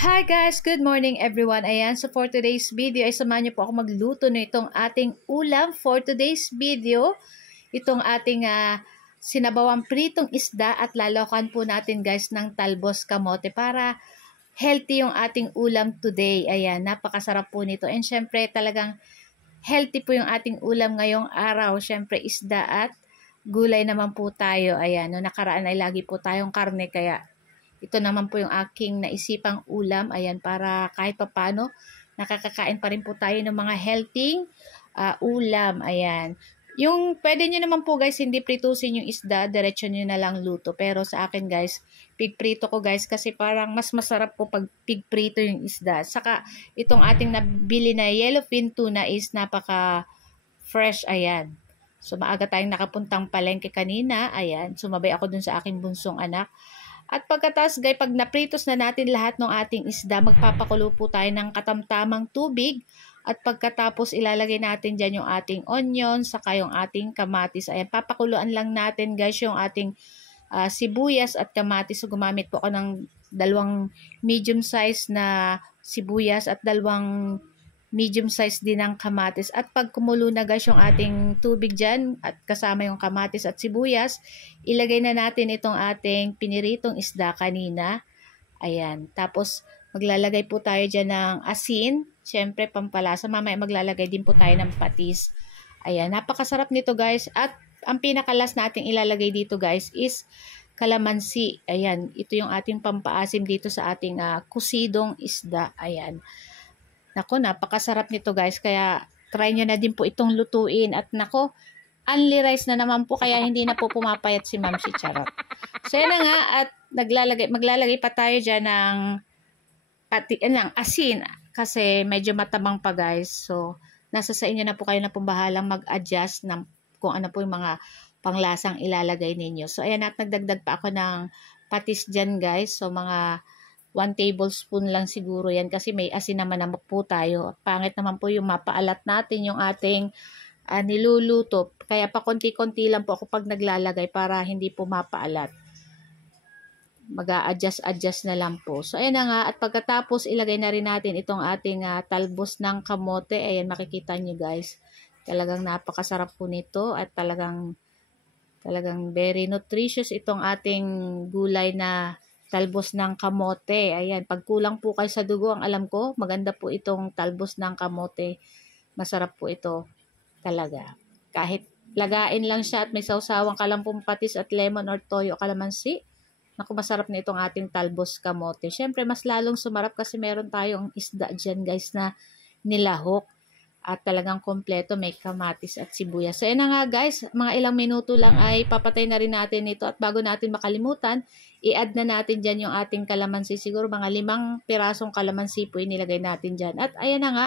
Hi guys! Good morning everyone! Ayan, so for today's video ay samahan niyo po ako magluto na itong ating ulam for today's video. Itong ating sinabawang pritong isda at lalokan po natin guys ng talbos kamote para healthy yung ating ulam today. Ayan, napakasarap po nito. And syempre talagang healthy po yung ating ulam ngayong araw. Syempre isda at gulay naman po tayo. Ayan, no, nakaraan ay lagi po tayong karne kaya ito naman po yung aking naisipang ulam. Ayan, para kahit papano, nakakakain pa rin po tayo ng mga healthy ulam. Ayan. Yung pwede nyo naman po guys, hindi pritusin yung isda, diretso nyo na lang luto. Pero sa akin guys, pigprito ko guys kasi parang mas masarap po pag pigprito yung isda. Saka itong ating nabili na yellowfin tuna is napaka fresh. Ayan. So maaga tayong nakapuntang palengke kanina. Ayan. Sumabay ako dun sa aking bunsong anak. At pagkatapos guys, pag napritos na natin lahat ng ating isda, magpapakulo po tayo ng katamtamang tubig. At pagkatapos ilalagay natin dyan yung ating onion, saka yung ating kamatis. Ayan, papakuluan lang natin guys yung ating sibuyas at kamatis. So gumamit po ako ng dalawang medium size na sibuyas at dalawang medium size din ng kamatis. At pag kumulo na guys yung ating tubig dyan at kasama yung kamatis at sibuyas, ilagay na natin itong ating piniritong isda kanina. Ayan. Tapos maglalagay po tayo dyan ng asin. Siyempre pampalasa. Mamaya maglalagay din po tayo ng patis. Ayan. Napakasarap nito guys. At ang pinakalas nating ilalagay dito guys is kalamansi. Ayan. Ito yung ating pampaasim dito sa ating kusidong isda. Ayan. Nako, napakasarap nito guys. Kaya try nyo na din po itong lutuin. At nako, only rice na naman po. Kaya hindi na po pumapayat si Ma'am si Charot. So yan na nga. At maglalagay pa tayo dyan ng asin. Kasi medyo matabang pa guys. So nasa sa inyo na po kayo na pumbahalang mag-adjust ng kung ano po yung mga panglasang ilalagay ninyo. So ayan, at nagdagdag pa ako ng patis dyan guys. So mga 1 tablespoon lang siguro yan kasi may asin naman po tayo. Pangit naman po yung mapaalat natin yung ating niluluto. Kaya pa konti-konti lang po ako pag naglalagay para hindi po mapaalat. Mag-a-adjust na lang po. So ayan na nga, at pagkatapos ilagay na rin natin itong ating talbos ng kamote. Ayan, makikita nyo guys. Talagang napakasarap po nito at talagang very nutritious itong ating gulay na talbos ng kamote. Ayan, pag kulang po kayo sa dugo, ang alam ko, maganda po itong talbos ng kamote. Masarap po ito talaga. Kahit lagain lang siya at may sausawang kalampong patis at lemon or toyo kalamansi. Naku, masarap na itong ating talbos kamote. Siyempre, mas lalong sumarap kasi meron tayong isda dyan guys na nilahok. At talagang kompleto, may kamatis at sibuyas. So, yan na nga guys, mga ilang minuto lang ay papatay na rin natin ito. At bago natin makalimutan, i-add na natin dyan yung ating kalamansi. Siguro mga 5 pirasong kalamansi po inilagay natin dyan. At ayan na nga,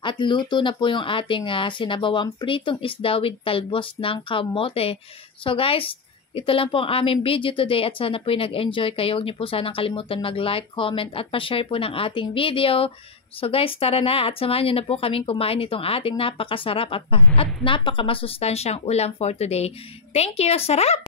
at luto na po yung ating sinabawang pritong isda with talbos ng kamote. So guys, ito lang po ang aming video today at sana po nag-enjoy kayo. Huwag niyo po sanang kalimutan mag-like, comment at pa-share po ng ating video. So guys, tara na at samahan niyo na po kaming kumain itong ating napakasarap at napakamasustansyang ulam for today. Thank you! Sarap!